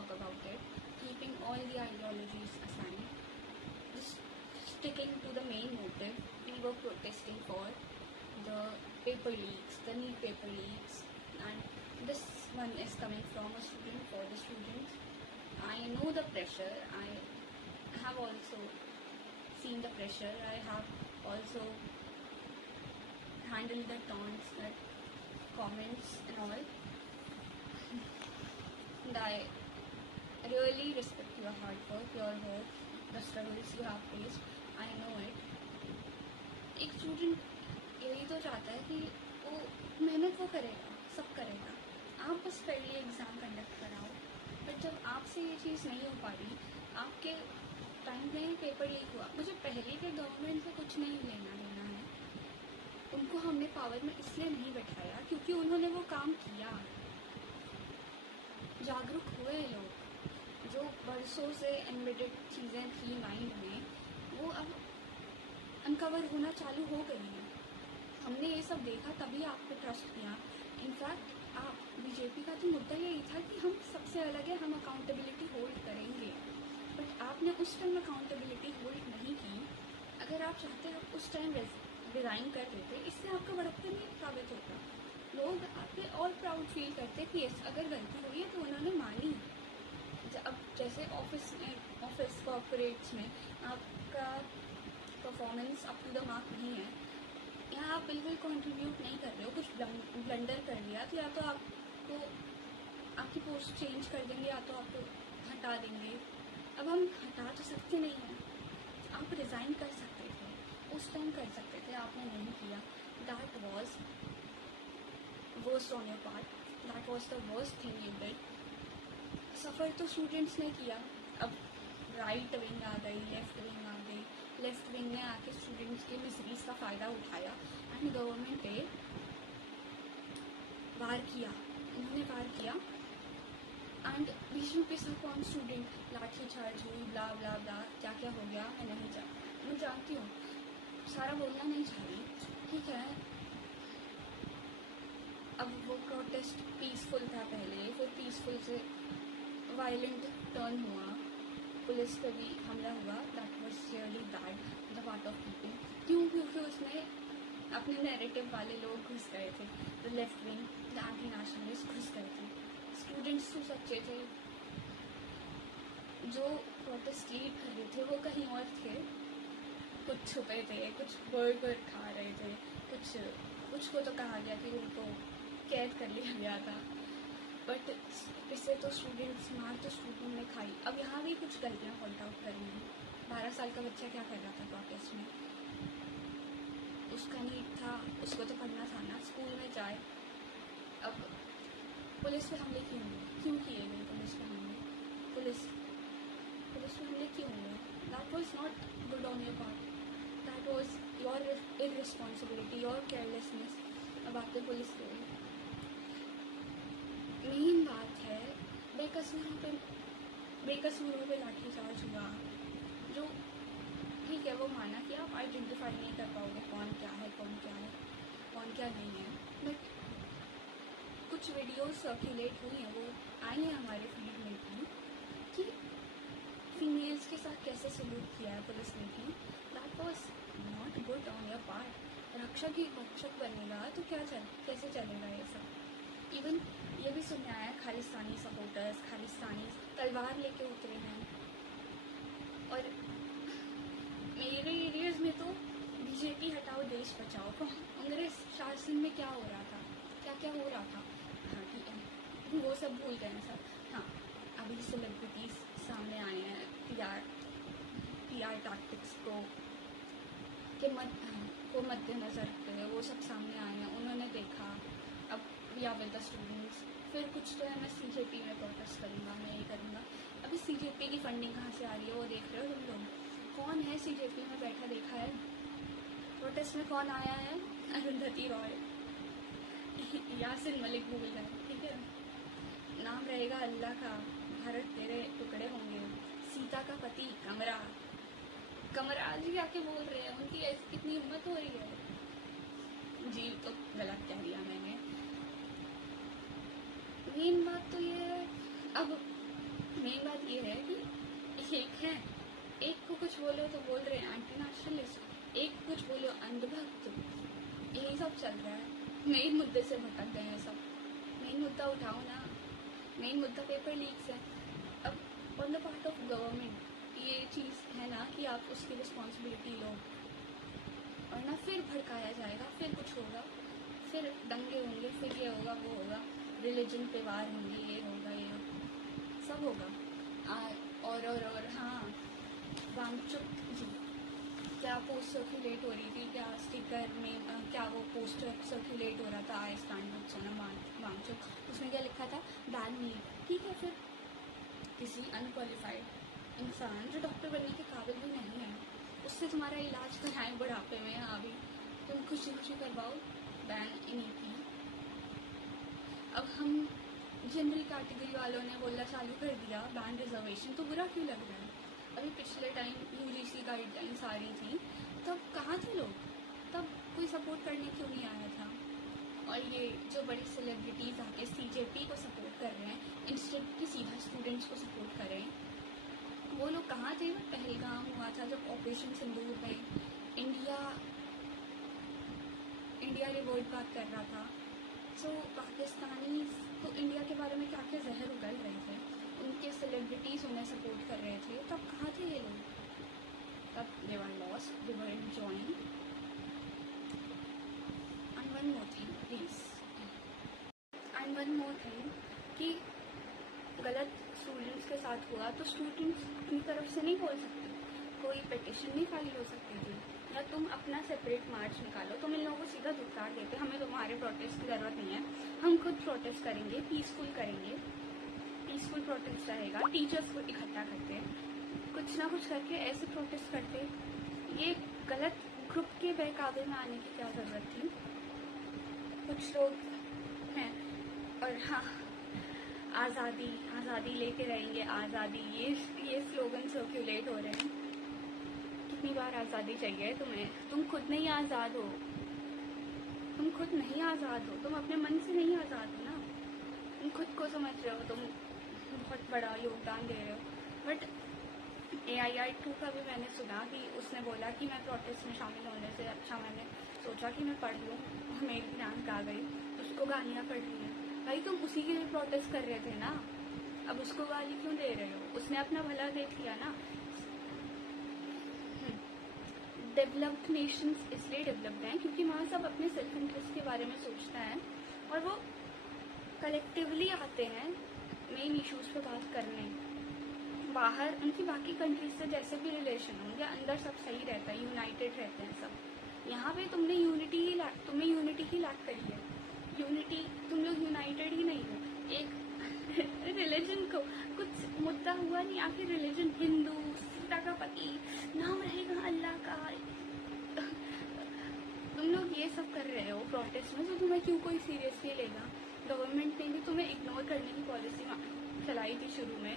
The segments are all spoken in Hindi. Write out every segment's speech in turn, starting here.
talk about it. Keeping all the ideologies aside, just sticking to the main motive. We were protesting for the paper leaks, the NEET paper leaks, and this one is coming from a student for the students. I know the pressure. I have also seen the pressure. I have also handled the taunts, the comments and all. And I really respect your hard work, your work, the struggles you have faced. I know it. एक स्टूडेंट यही तो चाहता है कि वो मेहनत वो करेगा, सब करेगा, आप बस फेयरली एग्ज़ाम कंडक्ट कराओ. बट जब आपसे ये चीज़ नहीं हो पा रही, आपके टाइम में पेपर लीक हुआ. मुझे पहले के गवर्नमेंट से कुछ नहीं लेना देना है. उनको हमने पावर में इसलिए नहीं बैठाया क्योंकि उन्होंने वो काम किया. जागरूक हुए लोग. जो बरसों से एम्बेडेड चीज़ें थी माइंड में, वो अब अनकवर होना चालू हो गई है. हमने ये सब देखा तभी आप पे ट्रस्ट किया. इनफैक्ट आप बीजेपी का तो मुद्दा यही था कि हम सबसे अलग है, हम अकाउंटेबिलिटी होल्ड करेंगे. बट आपने उस टाइम अकाउंटेबिलिटी होल्ड नहीं की. अगर आप चाहते हो उस टाइम रिज़ाइन कर देते, इससे आपका बढ़त नहीं साबित होता. लोग आप पे और प्राउड फील करते कि यस, अगर गलती हुई है तो उन्होंने मानी. अब जैसे ऑफिस कॉर्पोरेट्स में आपका performance up to the mark नहीं है, यहाँ आप बिल्कुल कंट्रीब्यूट नहीं कर रहे हो, कुछ ब्लंडर कर लिया तो या तो आपको आपकी पोस्ट चेंज कर देंगे या तो आपको हटा देंगे. अब हम हटा तो सकते नहीं हैं. आप रिज़ाइन कर सकते थे, उस टाइम कर सकते थे, आपने नहीं किया. That was worst on your part. That was the worst thing you did. Suffer तो स्टूडेंट्स ने किया. अब राइट विंग आ गई, लेफ्ट विंग आ गई. लेफ्ट विंग ने आके स्टूडेंट्स के मिसरीज का फ़ायदा उठाया एंड गवर्नमेंट पे वार किया. उन्होंने वार किया एंड बीच में पिस अपॉन स्टूडेंट, लाठी चार्ज हुई, ब्ला ब्ला ब्ला. क्या क्या हो गया मैं जानती हूँ, सारा बोलना नहीं चाह रही, ठीक है. अब वो प्रोटेस्ट पीसफुल था पहले, फिर पीसफुल से वायलेंट टर्न हुआ, पुलिस पे भी हमला हुआ. That was really bad the part of people. क्यों? क्योंकि उसमें अपने नैरेटिव वाले लोग घुस गए थे. The left wing, the anti nationalist घुस गए थे. स्टूडेंट्स तो सच्चे थे. जो प्रोटेस्ट लीड कर रहे थे वो कहीं और थे. कुछ छुपे थे, कुछ बर्गर खा रहे थे, कुछ को तो कहा गया कि उनको कैद कर लिया गया था. बट इससे तो स्टूडेंट्स मार तो स्टूडेंट ने खाई. अब यहाँ भी कुछ गलतियाँ पॉइंट आउट करेंगी. 12 साल का बच्चा क्या कर रहा था प्रोटेस्ट में? उसका नीड था, उसको तो पढ़ना था ना, स्कूल में जाए. अब पुलिस पे हमले क्यों किए गए? पुलिस पे हमले क्यों हुए? That was not good on your part. That was your irresponsibility, your carelessness. अब आते पुलिस पे. मेन बात है बेकसूरों पे लाठीचार्ज हुआ. जो ठीक है, वो माना कि आप आइडेंटिफाई नहीं कर पाओगे कौन क्या है, कौन क्या नहीं है. बट कुछ वीडियोस सर्कुलेट हुई हैं, वो आई हैं हमारे फीड में भी, कि फीमेल्स के साथ कैसे सलूक किया है पुलिस ने भी. That was not good on your part. रक्षक बनेगा तो कैसे चलेगा ये सब? इवन ये भी सुनने आया, खालिस्तानी सपोर्टर्स, खालिस्तानी तलवार लेके उतरे हैं. और मेरे एरियाज में तो बीजेपी हटाओ देश बचाओ. अंग्रेज शासन में क्या हो रहा था, क्या हो रहा था? हाँ ठीक है, वो सब भूल गए हैं सब. हाँ, अभी सेलिब्रिटीज सामने आए हैं PR टैक्टिक्स को मद्देनजर रखते हुए, वो सब सामने आए हैं. उन्होंने देखा. अब we are with the students. फिर कुछ तो है, मैं CJP में प्रोटेस्ट करूँगा, मैं ये करूँगा. अभी CJP की फंडिंग कहाँ से आ रही है वो देख रहे हो तुम लोग? कौन है CJP में बैठा? देखा है प्रोटेस्ट में कौन आया है? अरुंधति रॉय, यासिन मलिक भूल गए, ठीक है. नाम रहेगा अल्लाह का, भारत तेरे टुकड़े होंगे. सीता का पति कमरा जी आके बोल रहे हैं. उनकी कितनी हिम्मत हो रही है जी. तो गलत कह दिया मैंने. मेन बात तो ये है, अब मेन बात ये है कि एक है, एक को कुछ बोलो तो बोल रहे हैं एंटी नेशनलिस्ट, एक कुछ बोलो अंधभक्त, यही सब चल रहा है। मेन मुद्दे से भटक गए हैं सब। मेन मुद्दा उठाओ ना। मेन मुद्दा पेपर लीक्स है। अब on the part of government ये चीज़ है ना कि आप उसकी रिस्पॉन्सिबिलिटी लो, और ना फिर भड़काया जाएगा, फिर कुछ होगा, फिर दंगे होंगे, फिर ये होगा वो होगा, रिलीजन पे वार होंगे, ये होगा ये होगा, सब होगा। और हाँ, वांगचुक जी, क्या पोस्ट सर्कुलेट हो रही थी, क्या स्टिकर में क्या वो पोस्टर सर्कुलेट हो रहा था, I stand with Sonam Wangchuk, उसमें क्या लिखा था, बैन नीट। ठीक है, फिर किसी अनक्वालिफाइड इंसान जो डॉक्टर बनने के काबिल भी नहीं है, उससे तुम्हारा इलाज कराएं बुढ़ापे में, अभी तुम खुशी खुशी करवाओ, बैन नीति। अब हम जनरल कैटेगरी वालों ने बोलना चालू कर दिया बैन रिजर्वेशन, तो बुरा क्यों लग रहा है? अभी पिछले टाइम यूजीसी गाइडलाइंस आ रही थी, तब कहाँ थे लोग? तब कोई सपोर्ट करने क्यों नहीं आया था? और ये जो बड़ी सेलिब्रिटीज़ आके सीजेपी को सपोर्ट कर रहे हैं इंस्टेड कि सीधा स्टूडेंट्स को सपोर्ट करें, वो लोग कहाँ थे? पहलगाम हुआ था जब ऑपरेशन सिंदूर में इंडिया रिवोल्ट बात कर रहा था, तो पाकिस्तानी तो इंडिया के बारे में क्या क्या जहर उगल रहे थे, उनके सेलिब्रिटीज़ उन्हें सपोर्ट कर रहे थे, तब कहाँ थे ये लोग? तब they were lost, they were enjoying. And one more thing please, and one more thing कि गलत स्टूडेंट्स के साथ हुआ तो स्टूडेंट्स अपनी तरफ से नहीं बोल सकते, कोई पिटिशन नहीं फाइल हो सकती थी, या तुम अपना सेपरेट मार्च निकालो, तुम इन लोगों को सीधा धुतकार देते, हमें तुम्हारे प्रोटेस्ट की ज़रूरत नहीं है, हम खुद प्रोटेस्ट करेंगे, पीसफुल करेंगे, पीसफुल प्रोटेस्ट रहेगा, टीचर्स को इकट्ठा करते, कुछ ना कुछ करके ऐसे प्रोटेस्ट करते। ये गलत ग्रुप के बहकावे में आने की क्या ज़रूरत थी? कुछ लोग हैं, और हाँ, आज़ादी आज़ादी लेके रहेंगे, आज़ादी, ये स्लोगन सर्कुलेट हो रहे हैं। कितनी बार आज़ादी चाहिए तुम्हें? तुम खुद नहीं आज़ाद हो, तुम खुद नहीं आज़ाद हो, तुम अपने मन से नहीं आज़ाद हो ना। तुम खुद को समझ रहे हो तुम बहुत बड़ा योगदान दे रहे हो, बट AI2 का भी मैंने सुना कि उसने बोला कि मैं प्रोटेस्ट में शामिल होने से अच्छा मैंने सोचा कि मैं पढ़ लूँ, मेरी रैंक आ गई, उसको गालियाँ पड़ रही हैं। भाई तुम उसी के लिए प्रोटेस्ट कर रहे थे ना, अब उसको गाली क्यों दे रहे हो? उसने अपना भला देख लिया ना। डेवलप्ड नेशंस इसलिए डेवलप्ड हैं क्योंकि वहाँ सब अपने सेल्फ इंटरेस्ट के बारे में सोचते हैं, और वो कलेक्टिवली आते हैं मेन इश्यूज पे बात करने। बाहर उनकी बाकी कंट्रीज से जैसे भी रिलेशन होंगे, अंदर सब सही रहता है, यूनाइटेड रहते हैं सब। यहाँ पे तुमने यूनिटी ही लैक करी है। यूनिटी, तुम लोग यूनाइटेड ही नहीं हो। एक रिलीजन को कुछ मुद्दा हुआ नहीं, आखिर रिलीजन हिंदू, सीता का पति, नाम रहेगा अल्लाह का, तुम लोग ये सब कर रहे हो प्रोटेस्ट में, तो तुम्हें क्यों कोई सीरियसली लेगा? गवर्नमेंट ने भी तुम्हें इग्नोर करने की पॉलिसी चलाई थी शुरू में,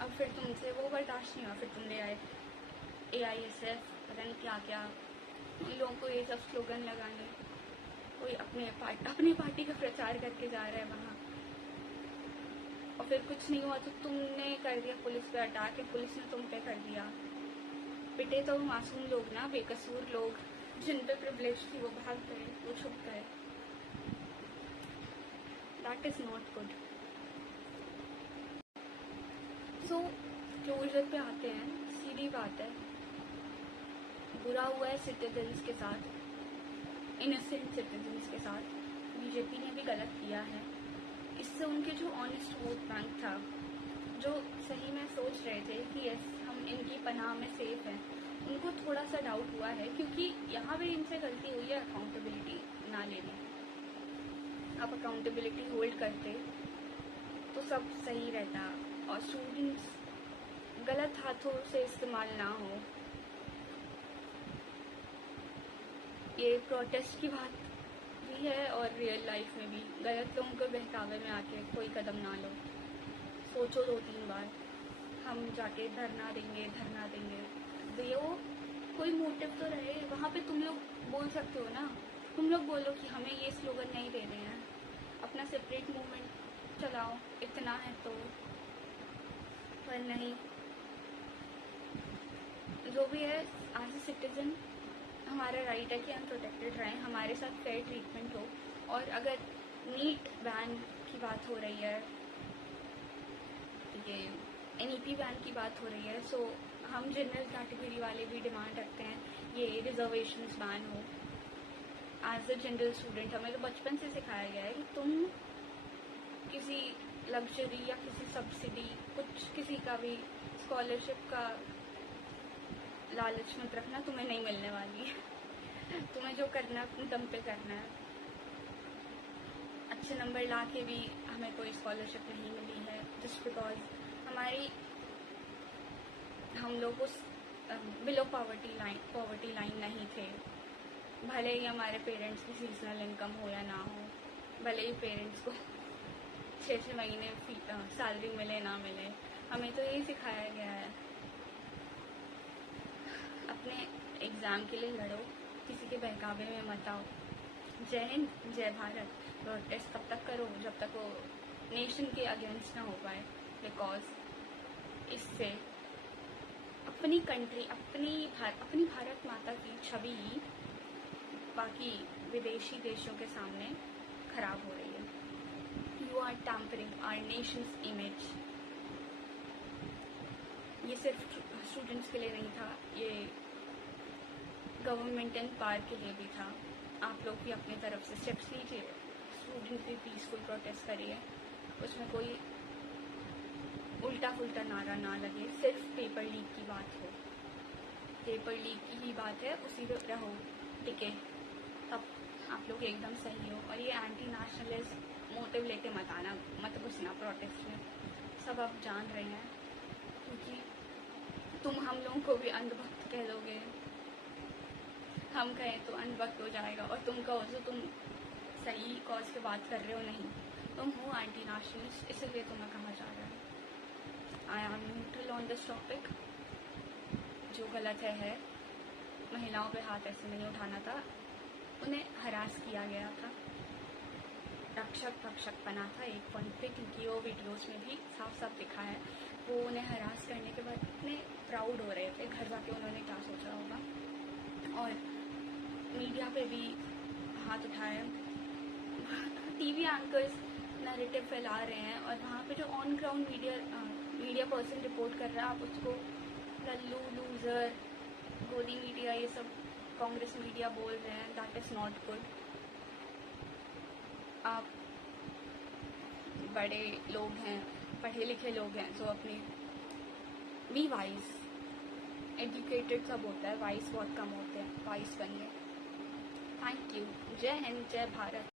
अब फिर तुमसे वो बर्दाश्त नहीं हुआ, फिर तुम ले आए AISF, पता नहीं क्या क्या, उन लोगों को ये सब स्लोगन लगाने, कोई अपने पार्टी का प्रचार करके जा रहा है वहाँ, और फिर कुछ नहीं हुआ तो तुमने कर दिया पुलिस पे अटैक, पुलिस ने तुम पे कर दिया। पिटे तो मासूम लोग ना, बेकसूर लोग जिन पे प्रिविलेज थी, वो भाग गए, वो छुप गए। That is not good. So closure पे आते हैं, सीधी बात है, बुरा हुआ है सिटीजन्स के साथ, इनोसेंट सिटीजन्स के साथ, बीजेपी ने भी गलत किया है। इससे उनके जो ऑनेस्ट वोट बैंक था, जो सही में सोच रहे थे कि यस हम इनकी पनाह में सेफ हैं, उनको थोड़ा सा डाउट हुआ है, क्योंकि यहाँ भी इनसे गलती हुई है अकाउंटेबिलिटी ना लेने। आप अकाउंटेबिलिटी होल्ड करते तो सब सही रहता, और स्टूडेंट्स गलत हाथों से इस्तेमाल ना हो। ये प्रोटेस्ट की बात भी है, और रियल लाइफ में भी गलत लोगों को बहकावे में आके कोई कदम ना लो, सोचो 2-3 बार। हम जाके धरना देंगे, वो कोई मोटिव तो रहे वहाँ पे। तुम लोग बोल सकते हो ना, तुम लोग बोलो कि हमें ये स्लोगन नहीं दे रहे हैं, अपना सेपरेट मूवमेंट चलाओ, इतना है तो। पर नहीं, जो भी है एज ए सिटीजन हमारा राइट है कि हम प्रोटेक्टेड रहें, हमारे साथ फेयर ट्रीटमेंट हो। और अगर नीट बैन की बात हो रही है, ये NEP बैन की बात हो रही है, सो हम जनरल कैटेगरी वाले भी डिमांड रखते हैं ये रिजर्वेशंस बैन हो। एज अ जनरल स्टूडेंट हमें तो बचपन से सिखाया गया है कि तुम किसी लग्जरी या किसी सब्सिडी, कुछ किसी का भी स्कॉलरशिप का लालच मत रखना, तुम्हें नहीं मिलने वाली है। तुम्हें जो करना है अपने दम पे करना है। अच्छे नंबर ला के भी हमें कोई स्कॉलरशिप नहीं मिली है जस्ट बिकॉज हम लोग उस बिलो पॉवर्टी लाइन नहीं थे। भले ही हमारे पेरेंट्स की सीजनल इनकम हो या ना हो, भले ही पेरेंट्स को 6 महीने सैलरी मिले ना मिले, हमें तो यही सिखाया गया है अपने एग्ज़ाम के लिए लड़ो, किसी के बहकावे में मत आओ। जय हिंद, जय भारत। प्रोटेस्ट तब तक करो जब तक वो नेशन के अगेंस्ट ना हो पाए, बिकॉज इससे अपनी कंट्री, अपनी भारत माता की छवि बाकी विदेशी देशों के सामने खराब हो रही है। You are tampering our nation's image. ये सिर्फ स्टूडेंट्स के लिए नहीं था, ये गवर्नमेंट एंड पावर के लिए भी था। आप लोग भी अपनी तरफ से स्टेप्स लीजिए, स्टूडेंट्स भी पीसफुल प्रोटेस्ट करिए, उसमें कोई उल्टा फुल्टा नारा ना लगे, सिर्फ पेपर लीक की बात हो, पेपर लीक की ही बात है, उसी पे रहो टिके, तब आप लोग एकदम सही हो। और ये एंटी नेशनलिस्ट मोटिव लेके मत आना, मत घुसना प्रोटेस्ट में, सब आप जान रहे हैं, क्योंकि तुम हम लोगों को भी अंधभक्त कह दोगे, हम कहें तो अंधभक्त हो जाएगा, और तुम कहो तो तुम सही कॉज पे बात कर रहे हो, नहीं, तुम हो एंटी नेशनलिस्ट, इसलिए तुम्हें कहा जा रहा है। I am neutral on this topic. जो गलत है, महिलाओं पे हाथ ऐसे नहीं उठाना था, उन्हें हरास किया गया था, रक्षक बना था एक पॉइंट पे, क्योंकि वो वीडियोस में भी साफ साफ दिखा है। वो उन्हें हरास करने के बाद इतने प्राउड हो रहे थे, घर जाके उन्होंने क्या सोचा होगा। और मीडिया पे भी हाथ उठाया, टीवी एंकर्स नैरेटिव फैला रहे हैं, और वहाँ पे जो on ground media person report कर रहा है, आप उसको लल्लू, लूज़र, गोदी मीडिया, ये सब कांग्रेस मीडिया बोल रहे हैं। That is not good. आप बड़े लोग हैं, पढ़े लिखे लोग हैं, जो अपने बी वाइज, एजुकेटेड सब होता है, वाइज बहुत कम होते हैं, वाइज बनिए। Thank you. जय हिंद, जय भारत।